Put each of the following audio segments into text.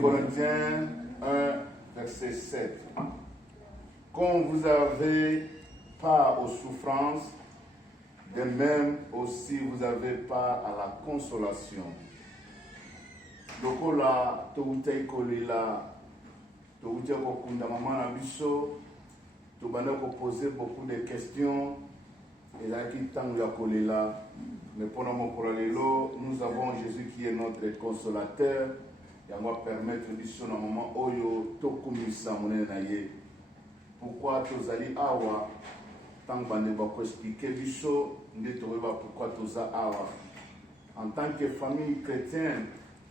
Corinthiens 1, verset 7. Quand vous avez part aux souffrances, de même aussi vous avez part à la consolation. Lokola toutai kolela, toutai kokunda mama na biso, tobanda ko poser beaucoup de questions. Et là qui tango ya kolela, mais pendant mon lelo, nous avons Jésus qui est notre consolateur. Et on va permettre biso na moment oyo tokumisa monene na ye. Pourquoi tozali awa? Tant bande ba ko expliquer biso nde toyeba pourquoi toza awa. En tant que famille chrétienne,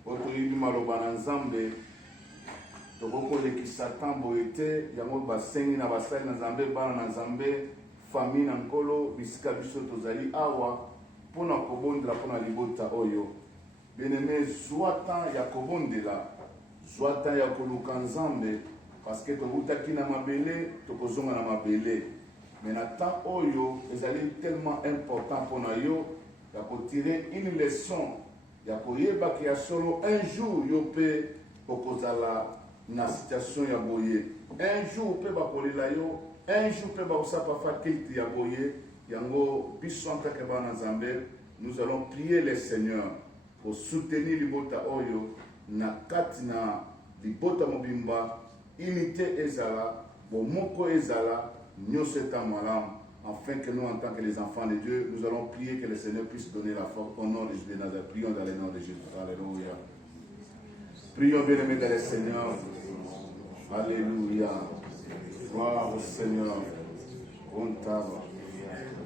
otoyibi maloba na Nzambe, tokokolekisa ntambo ete yango basengi na basali na Nzambe, bana na Nzambe, famille na nkolo bisika biso tozali awa mpona kobondela mpona libota oyo. Bien-aimé, zwa temps ya kobondela, zwa temps ya koluka Nzambe, parce que tobutaki na mabele tokozonga na mabele. Mais na temps oyo ezali tellement important mpona yo ya kotirer une leçon ya koyeba ki ya solo un jour yo mpe okozala na situation ya boye. Un jour mpe bakolela yo, un jour mpe bakosapa faculté ya boye. Yango biso en tant que bana Nzambe, nous allons prier le Seigneur pour soutenir libota oyo na kati na libota mobimba, unité ezala, bomoko ezala, nyonso eta malamu, afin que nous, en tant que les enfants de Dieu, nous allons prier que le Seigneur puisse donner la force au nom de Jésus de Nazareth. Prions dans le nom de Jésus. Alléluia. Prions bien aimés dans le Seigneur. Alléluia. Gloire au Seigneur.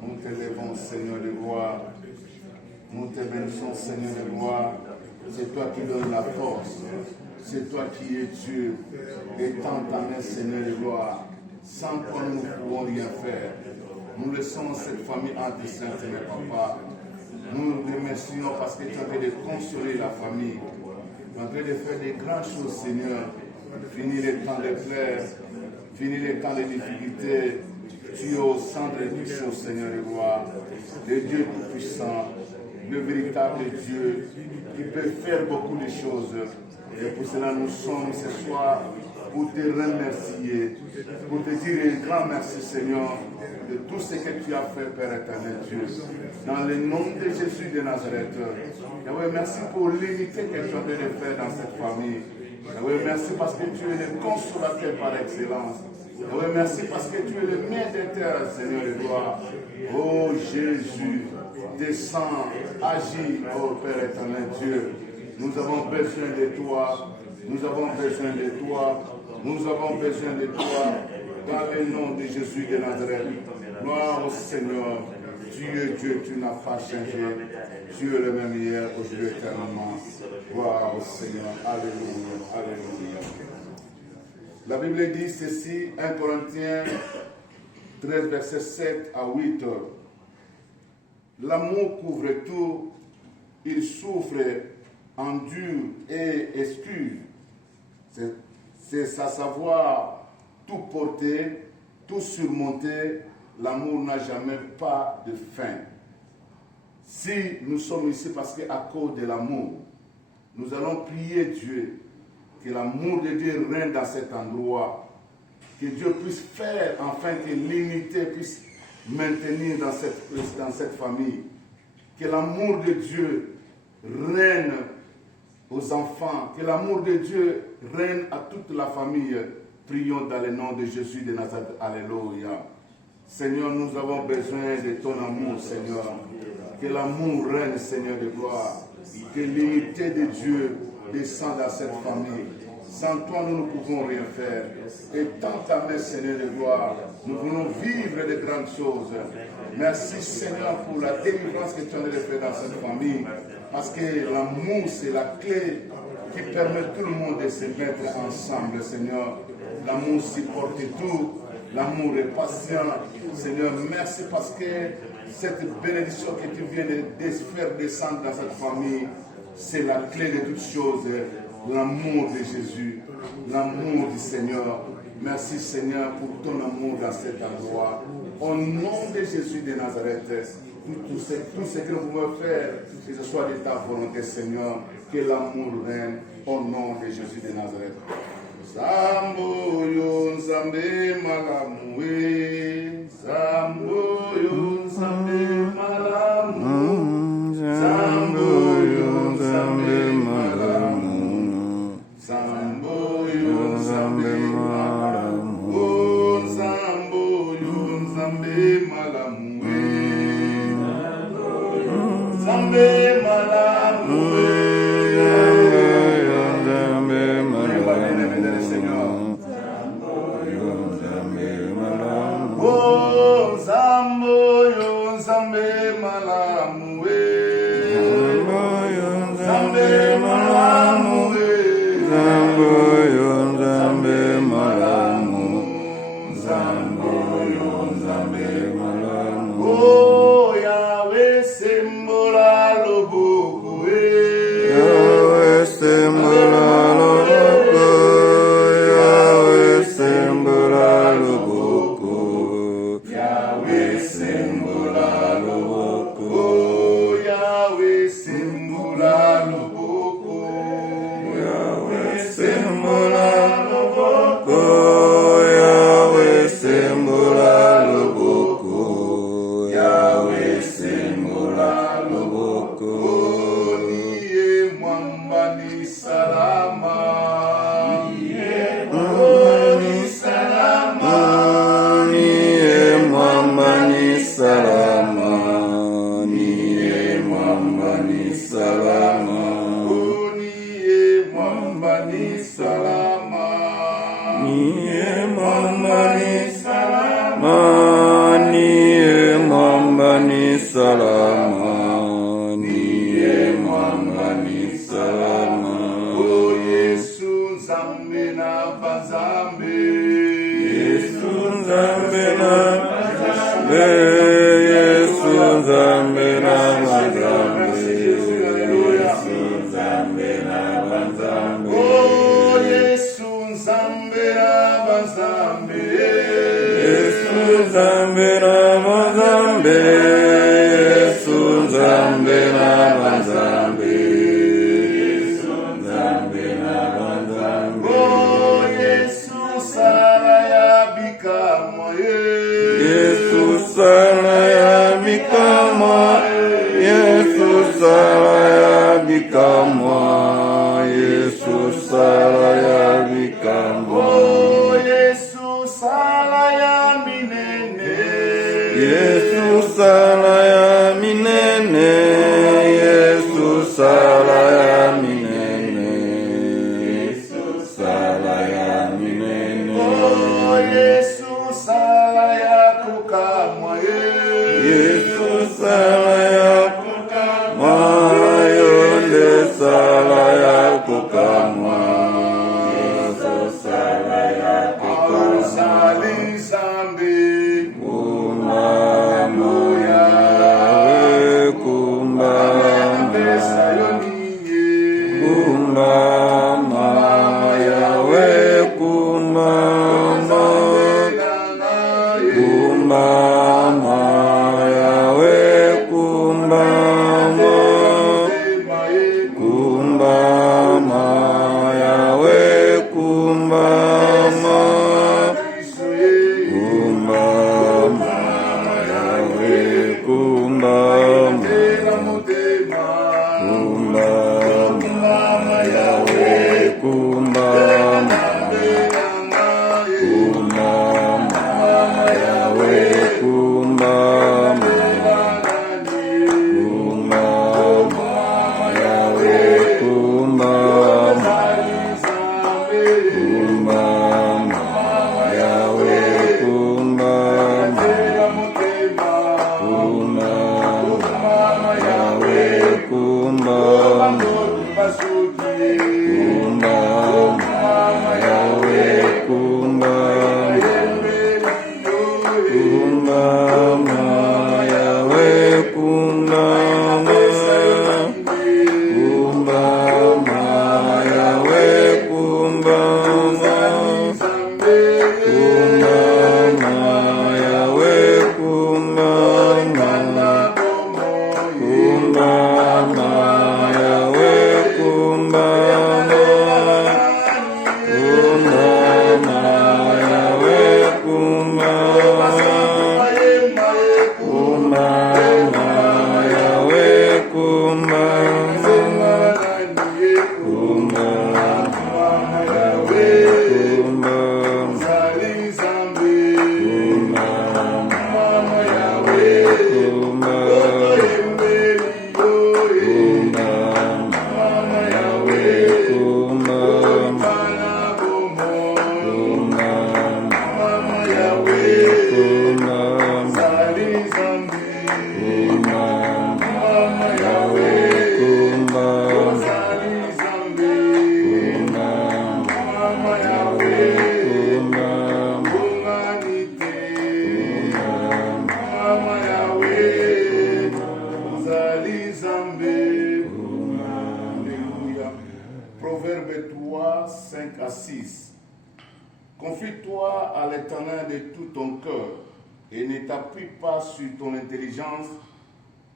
Nous te levons, Seigneur de gloire. Nous te bénissons, Seigneur de gloire. C'est toi qui donnes la force. C'est toi qui es Dieu. Étends ta main, Seigneur de gloire. Sans toi, nous ne pouvons rien faire. Nous laissons cette famille entre tes mains, Seigneur Papa. Nous te remercions parce que tu es en train de consoler la famille. Tu es en train de faire des grandes choses, Seigneur. Fini les temps de pleurs. Fini les temps de difficultés. Tu es au centre de toutes choses, Seigneur de gloire. Le Dieu tout-puissant. Le véritable Dieu qui peut faire beaucoup de choses. Et pour cela, nous sommes ce soir pour te remercier, pour te dire un grand merci, Seigneur, de tout ce que tu as fait, Père éternel Dieu. Dans le nom de Jésus de Nazareth, merci pour l'unité que tu as de faire dans cette famille. Merci parce que tu es le consolateur par excellence. Merci parce que tu es le maître de terre, Seigneur de gloire. Oh Jésus, descends, agis, oh Père éternel Dieu. Nous avons besoin de toi. Nous avons besoin de toi. Nous avons besoin de toi. Dans le nom de Jésus de Nazareth. Gloire au Seigneur. Tu es Dieu, tu n'as pas changé. Tu es le même hier, aujourd'hui, éternellement. Gloire au Seigneur. Alléluia. Alléluia. La Bible dit ceci, 1 Corinthiens 13, versets 7 à 8. L'amour couvre tout, il souffre, endure et excuse. C'est à savoir tout porter, tout surmonter. L'amour n'a jamais pas de fin. Si nous sommes ici parce qu'à cause de l'amour, nous allons prier Dieu que l'amour de Dieu règne dans cet endroit, que Dieu puisse faire afin que l'unité puisse maintenir dans cette famille, que l'amour de Dieu règne aux enfants, que l'amour de Dieu règne à toute la famille. Prions dans le nom de Jésus de Nazareth. Alléluia. Seigneur, nous avons besoin de ton amour, Seigneur. Que l'amour règne, Seigneur de gloire. Que l'unité de Dieu descende dans cette famille. Sans toi, nous ne pouvons rien faire. Et dans ta main, Seigneur de gloire, nous voulons vivre de grandes choses. Merci, Seigneur, pour la délivrance que tu as fait dans cette famille. Parce que l'amour, c'est la clé qui permet tout le monde de se mettre ensemble, Seigneur. L'amour supporte tout. L'amour est patient. Seigneur, merci parce que cette bénédiction que tu viens de faire descendre dans cette famille, c'est la clé de toutes choses. L'amour de Jésus, l'amour du Seigneur. Merci Seigneur pour ton amour dans cet endroit. Au nom de Jésus de Nazareth, tout ce que nous pouvons faire, que ce soit de ta volonté Seigneur, que l'amour règne Au nom de Jésus de Nazareth. Zamboyo Nzambe Malamu, Zamboyo Nzambe Malamu, Zamboyo Nzambe Malamu, Zamboyo Nzambe Malamu, oh Zamboyo Nzambe Malamu, Nzambe Malamu. Confie-toi à l'Éternel de tout ton cœur et ne t'appuie pas sur ton intelligence.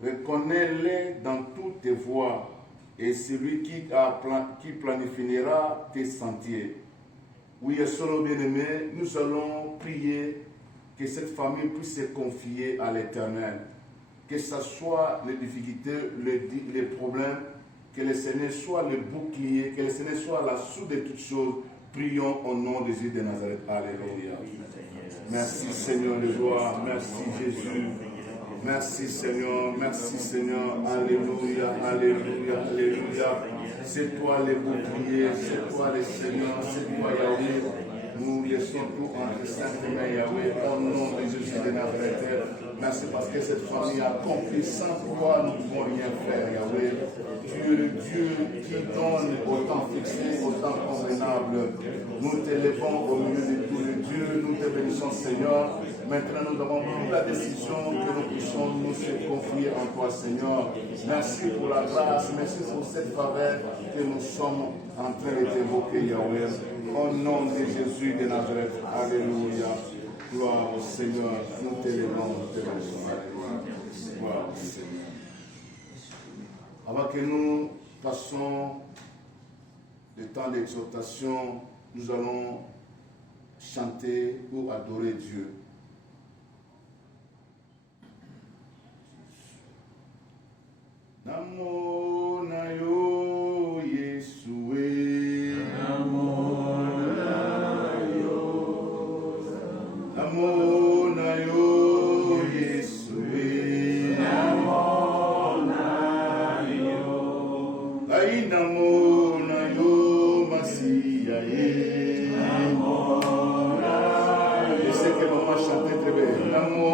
Reconnais-les dans toutes tes voies et celui qui planifiera tes sentiers. Oui, sœurs bien-aimés, nous allons prier que cette famille puisse se confier à l'Éternel. Que ce soit les difficultés, les problèmes, que le Seigneur soit le bouclier, que le Seigneur soit la source de toutes choses. Prions au nom de Jésus de Nazareth. Alléluia. Merci Seigneur de gloire. Merci Jésus. Merci Seigneur. Merci Seigneur. Alléluia. Alléluia. Alléluia. C'est toi le bouclier. C'est toi le Seigneur. C'est toi Yahweh. Nous laissons tout entre saintes mains Yahweh. Au nom de Jésus de Nazareth. Merci parce que cette famille a compris. Sans toi, nous ne pouvons rien faire Yahweh. Tu es le Dieu qui donne au temps fixé, au temps convenable. Nous t'élevons au milieu de tous les dieux. Nous te bénissons Seigneur. Maintenant, nous avons pris la décision que nous puissions nous se confier en toi, Seigneur. Merci pour la grâce, merci pour cette faveur que nous sommes en train de t'évoquer, Yahweh. Au nom de Jésus de Nazareth. Alléluia. Gloire au Seigneur. Nous t'élevons, nous te bénissons. Gloire au Seigneur. Avant que nous passions le temps d'exhortation, nous allons chanter ou adorer Dieu. Namo na yo Yesue. Namo na yo. Namo na yo Yesue. Namo na yo. Ai namo na yo Masia ye. Namo na yo. Je sais que maman chantait très bien. Namo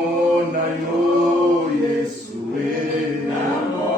na yo Yesue. Namo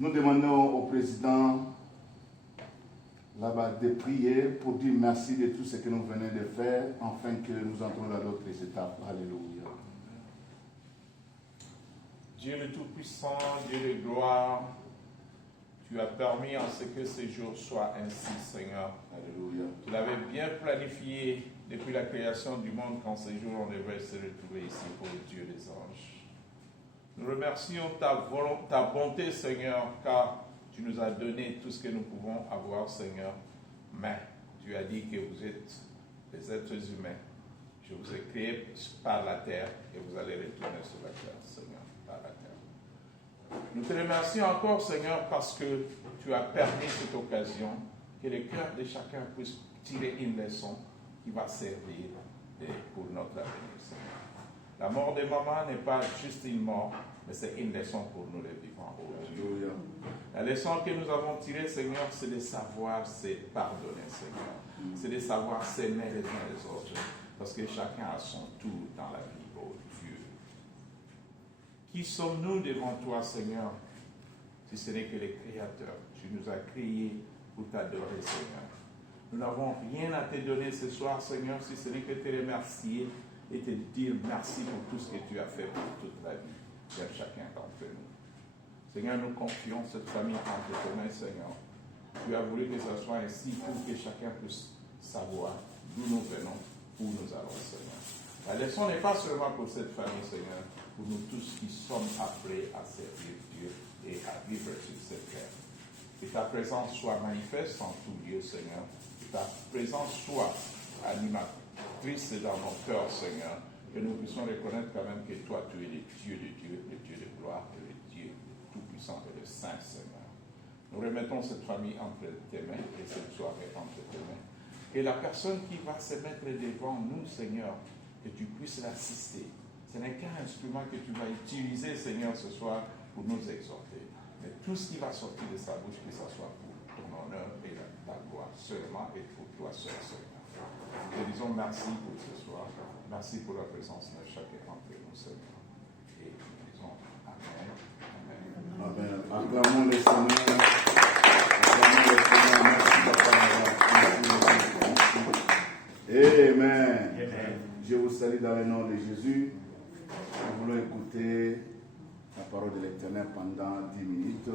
Nous demandons au président là-bas de prier pour dire merci de tout ce que nous venons de faire, afin que nous entrons dans d'autres étapes. Alléluia. Dieu le Tout-Puissant, Dieu de gloire, tu as permis en ce que ce jour soit ainsi, Seigneur. Alléluia. Tu l'avais bien planifié depuis la création du monde, quand ce jour on devrait se retrouver ici pour le Dieu des anges. Nous remercions ta bonté, Seigneur, car tu nous as donné tout ce que nous pouvons avoir, Seigneur. Mais tu as dit que vous êtes des êtres humains. Je vous ai créés par la terre et vous allez retourner sur la terre, Seigneur, par la terre. Nous te remercions encore, Seigneur, parce que tu as permis cette occasion que le cœur de chacun puisse tirer une leçon qui va servir pour notre avenir, Seigneur. La mort de maman n'est pas juste une mort, mais c'est une leçon pour nous les vivants aujourd'hui. La leçon que nous avons tirée, Seigneur, c'est de savoir se pardonner, Seigneur. C'est de savoir s'aimer les uns les autres, parce que chacun a son tour dans la vie, oh Dieu. Qui sommes-nous devant toi, Seigneur, si ce n'est que les créateurs? Tu nous as créés pour t'adorer, Seigneur. Nous n'avons rien à te donner ce soir, Seigneur, si ce n'est que te remercier et te dire merci pour tout ce que tu as fait pour toute la vie, vers chacun d'entre nous. Seigneur, nous confions cette famille entre tes mains, Seigneur. Tu as voulu que ce soit ainsi pour que chacun puisse savoir d'où nous venons, où nous allons, Seigneur. La leçon n'est pas seulement pour cette famille, Seigneur, pour nous tous qui sommes appelés à servir Dieu et à vivre sur cette terre. Que ta présence soit manifeste en tout lieu, Seigneur. Que ta présence soit animatrice dans nos cœurs, Seigneur. Que nous puissions reconnaître quand même que toi, tu es le Dieu de Dieu, le Dieu de gloire et le Dieu tout-puissant et le Saint, Seigneur. Nous remettons cette famille entre tes mains et cette soirée entre tes mains. Et la personne qui va se mettre devant nous, Seigneur, que tu puisses l'assister. Ce n'est qu'un instrument que tu vas utiliser, Seigneur, ce soir pour nous exhorter. Mais tout ce qui va sortir de sa bouche, que ce soit pour ton honneur et ta gloire seulement et pour toi seul, Seigneur. Nous te disons merci pour ce soir. Merci pour la présence de chacun d'entre nous, Seigneur. Et nous disons Amen. Amen. Acclamons le Seigneur. Acclamons le Seigneur. Merci, Papa. Amen. Amen. Je vous salue dans le nom de Jésus. Nous voulons écouter la parole de l'Éternel pendant 10 minutes.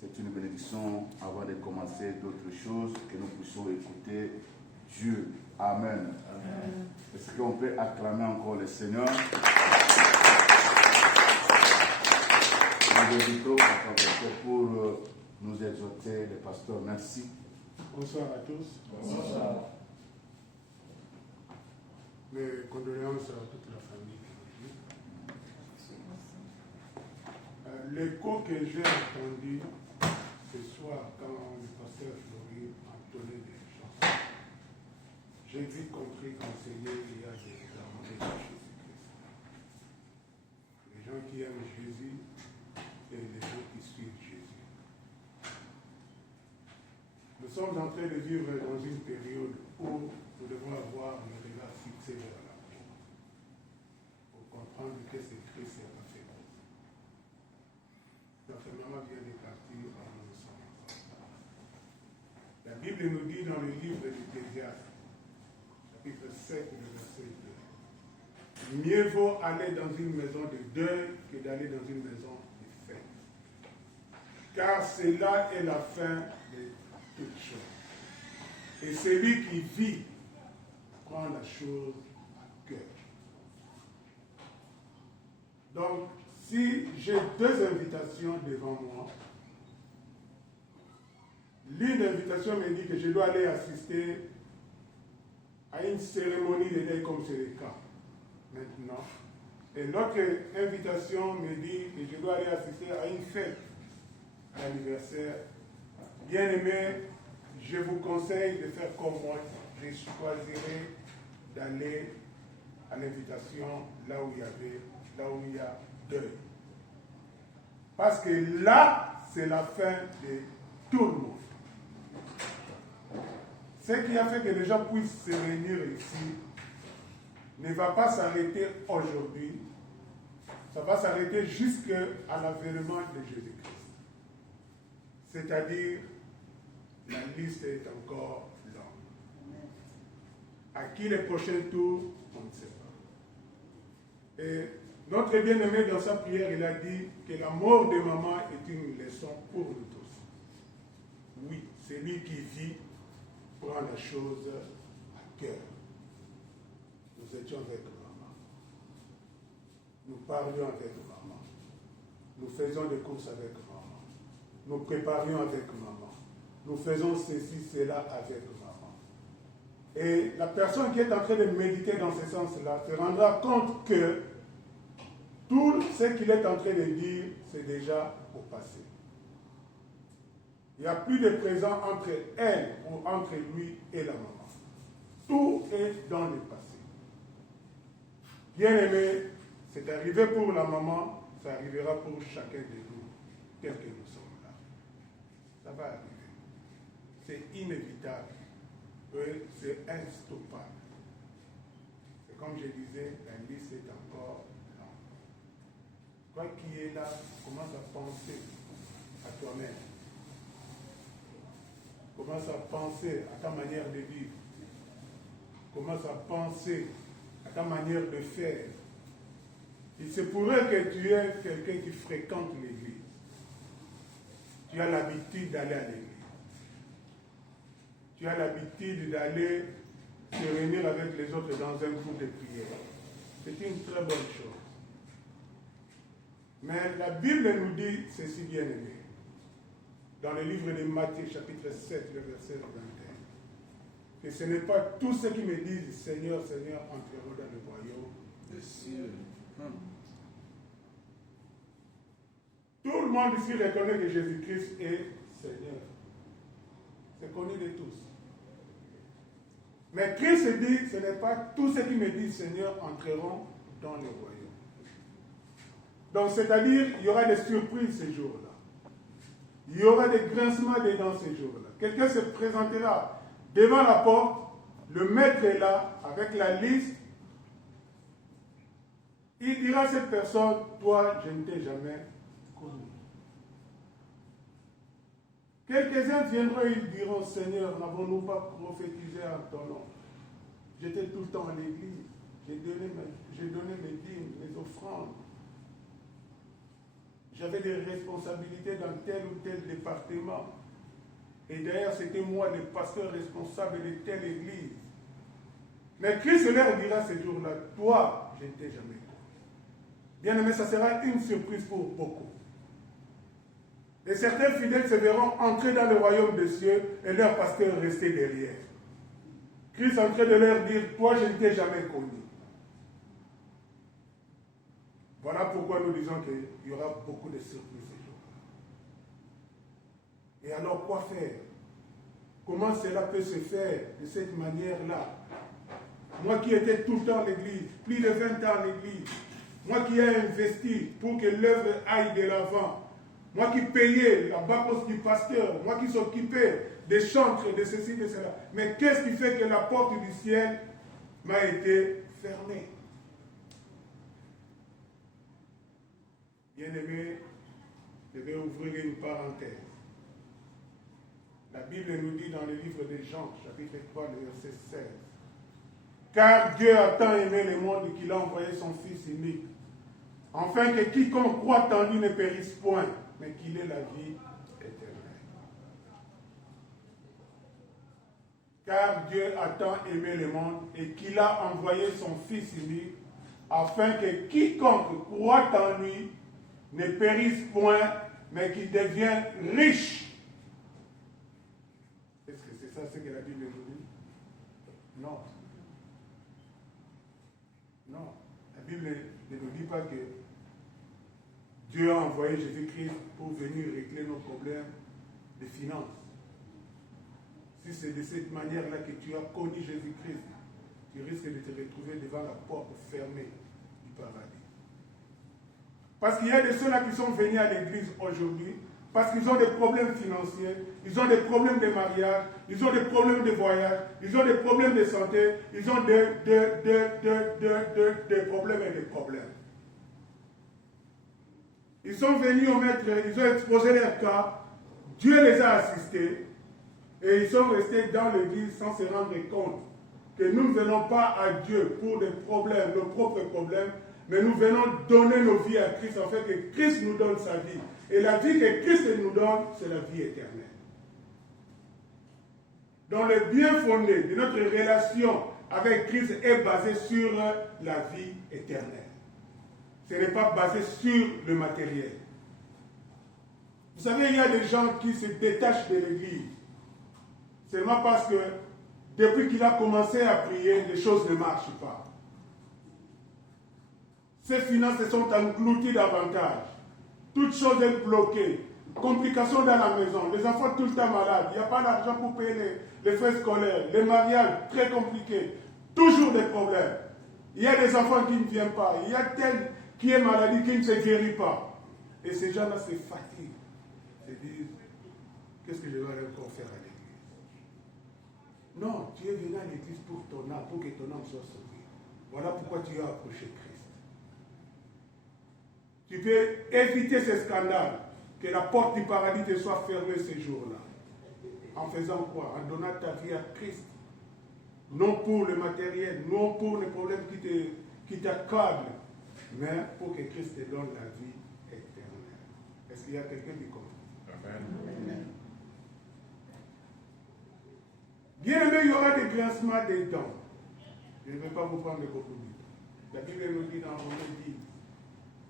C'est une bénédiction avant de commencer d'autres choses que nous puissions écouter Dieu. Amen. Amen. Est-ce qu'on peut acclamer encore le Seigneur? Nous invitons pour nous exhorter le pasteur. Merci. Bonsoir à tous. Bonsoir. Mes condoléances à toute la famille. L'écho que j'ai entendu ce soir quand le pasteur Fleury a donné des chansons, j'ai vite compris qu'enseigner il y a des armées de Jésus-Christ. Les gens qui aiment Jésus et les gens qui suivent Jésus. Nous sommes en train de vivre dans une période où nous devons avoir le regard fixé vers l'avenir pour comprendre que c'est Christ qui a fait. Notre maman vient de partir en nous sommes. La Bible nous dit dans le livre de l'Ecclésiaste, chapitre 7, le verset 2, mieux vaut aller dans une maison de deuil que d'aller dans une maison de fête. Car cela est la fin de toute chose. Et celui qui vit prend la chose à cœur. Donc, si j'ai deux invitations devant moi, l'une invitation me dit que je dois aller assister à une cérémonie de deuil comme c'est le cas maintenant. Et l'autre invitation me dit que je dois aller assister à une fête, à l'anniversaire. Bien aimé, je vous conseille de faire comme moi. Je choisirai d'aller à l'invitation là où il y a deuil. Parce que là, c'est la fin de tout le monde. Ce qui a fait que les gens puissent se réunir ici ne va pas s'arrêter aujourd'hui. Ça va s'arrêter jusqu'à l'avènement de Jésus-Christ. C'est-à-dire, la liste est encore longue. À qui le prochain tour, on ne sait pas. Et notre bien-aimé, dans sa prière, il a dit que la mort de maman est une leçon pour nous tous. Oui, celui qui vit prend la chose à cœur. Nous étions avec maman. Nous parlions avec maman. Nous faisons des courses avec maman. Nous préparions avec maman. Nous faisons ceci, cela avec maman. Et la personne qui est en train de méditer dans ce sens-là se rendra compte que tout ce qu'il est en train de dire, c'est déjà au passé. Il n'y a plus de présent entre elle ou entre lui et la maman. Tout est dans le passé. Bien aimé, c'est arrivé pour la maman, ça arrivera pour chacun de nous, tel que nous sommes là. Ça va arriver. C'est inévitable. C'est instoppable. Et comme je disais, la liste est encore longue. Toi qui es là, commence à penser à toi-même. Commence à penser à ta manière de vivre. Commence à penser à ta manière de faire. Il se pourrait que tu aies quelqu'un qui fréquente l'église. Tu as l'habitude d'aller à l'église. Tu as l'habitude d'aller se réunir avec les autres dans un groupe de prière. C'est une très bonne chose. Mais la Bible nous dit ceci, bien aimé. Dans le livre de Matthieu, chapitre 7, le verset 21, que ce n'est pas tous ceux qui me disent Seigneur, Seigneur, entreront dans le royaume des cieux. Tout le monde ici reconnaît que Jésus-Christ est Seigneur. C'est connu de tous. Mais Christ dit, ce n'est pas tous ceux qui me disent Seigneur entreront dans le royaume. Donc, c'est-à-dire, il y aura des surprises ces jours-là. Il y aura des grincements des dents ces jours-là. Quelqu'un se présentera devant la porte, le maître est là, avec la liste. Il dira à cette personne, toi, je ne t'ai jamais connu. Quelques-uns viendront et ils diront, Seigneur, n'avons-nous pas prophétisé en ton nom? J'étais tout le temps à l'église, j'ai donné mes dîmes, mes offrandes. J'avais des responsabilités dans tel ou tel département. Et d'ailleurs, c'était moi le pasteur responsable de telle église. Mais Christ leur dira ce jour-là, toi, je ne t'ai jamais connu. Bien aimé, ça sera une surprise pour beaucoup. Et certains fidèles se verront entrer dans le royaume des cieux et leur pasteur rester derrière. Christ est en train de leur dire, toi, je ne t'ai jamais connu. Voilà pourquoi nous disons qu'il y aura beaucoup de surprises ces jours-là. Et alors, quoi faire? Comment cela peut se faire de cette manière-là? Moi qui étais tout le temps à l'église, plus de 20 ans à l'église, moi qui ai investi pour que l'œuvre aille de l'avant, moi qui payais la bâche du pasteur, moi qui s'occupais des chantres, de ceci, de cela. Mais qu'est-ce qui fait que la porte du ciel m'a été fermée? Bien-aimé, je vais ouvrir une parenthèse. La Bible nous dit dans le livre de Jean, chapitre 3, verset 16, « Car Dieu a tant aimé le monde qu'il a envoyé son Fils unique, afin que quiconque croit en lui ne périsse point, mais qu'il ait la vie éternelle. » Car Dieu a tant aimé le monde et qu'il a envoyé son Fils unique, afin que quiconque croit en lui ne périsse point, mais qu'il devienne riche. Est-ce que c'est ça ce que la Bible nous dit? Non. Non. La Bible ne nous dit pas que Dieu a envoyé Jésus-Christ pour venir régler nos problèmes de finances. Si c'est de cette manière-là que tu as connu Jésus-Christ, tu risques de te retrouver devant la porte fermée du paradis. Parce qu'il y a de ceux-là qui sont venus à l'église aujourd'hui, parce qu'ils ont des problèmes financiers, ils ont des problèmes de mariage, ils ont des problèmes de voyage, ils ont des problèmes de santé, ils ont des problèmes et des problèmes. Ils sont venus au maître, ils ont exposé leur cas, Dieu les a assistés, et ils sont restés dans l'église sans se rendre compte que nous ne venons pas à Dieu pour des problèmes, nos propres problèmes, mais nous venons donner nos vies à Christ, en fait que Christ nous donne sa vie. Et la vie que Christ nous donne, c'est la vie éternelle. Donc le bien fondé de notre relation avec Christ est basé sur la vie éternelle. Ce n'est pas basé sur le matériel. Vous savez, il y a des gens qui se détachent de l'église seulement parce que depuis qu'il a commencé à prier, les choses ne marchent pas. Ses finances se sont englouties davantage. Toute chose est bloquée. Complications dans la maison. Les enfants tout le temps malades. Il n'y a pas d'argent pour payer les frais scolaires. Les mariages très compliqués. Toujours des problèmes. Il y a des enfants qui ne viennent pas. Il y a tel qui est maladie qui ne se guérit pas. Et ces gens-là se fatiguent. Ils se disent, qu'est-ce que je vais encore faire à l'église? Non, tu es venu à l'église pour ton âme, pour que ton âme soit sauvée. Voilà pourquoi tu as approché Christ. Tu peux éviter ces scandales, que la porte du paradis te soit fermée ces jours-là. En faisant quoi? En donnant ta vie à Christ. Non pour le matériel, non pour les problèmes qui t'accablent, mais pour que Christ te donne la vie éternelle. Est-ce qu'il y a quelqu'un qui comprend? Amen. Bien aimé, il y aura des grincements des dents. Je ne vais pas vous prendre beaucoup de temps. La Bible nous dit dans Romains 10,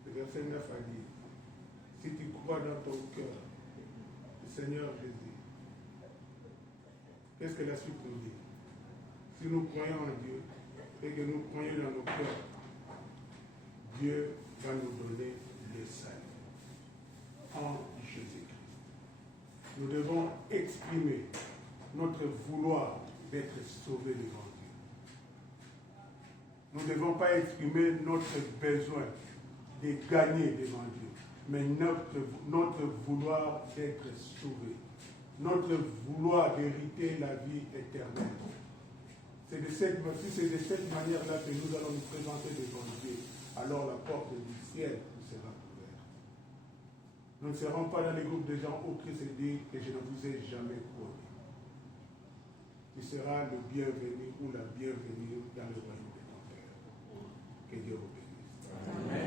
le verset 9 a dit, si tu crois dans ton cœur, le Seigneur Jésus, qu'est-ce que la suite nous dit? Si nous croyons en Dieu et que nous croyons dans nos cœurs, Dieu va nous donner le salut en Jésus-Christ. Nous devons exprimer notre vouloir d'être sauvés devant Dieu. Nous ne devons pas exprimer notre besoin de gagner devant Dieu, mais notre vouloir d'être sauvé, notre vouloir d'hériter la vie éternelle. C'est de cette manière-là que nous allons nous présenter devant Dieu. Alors la porte du ciel nous sera ouverte. Nous ne serons pas dans les groupes de gens où Christ dit que je ne vous ai jamais connu. Tu seras le bienvenu ou la bienvenue dans le royaume de ton Père. Que Dieu vous bénisse. Amen.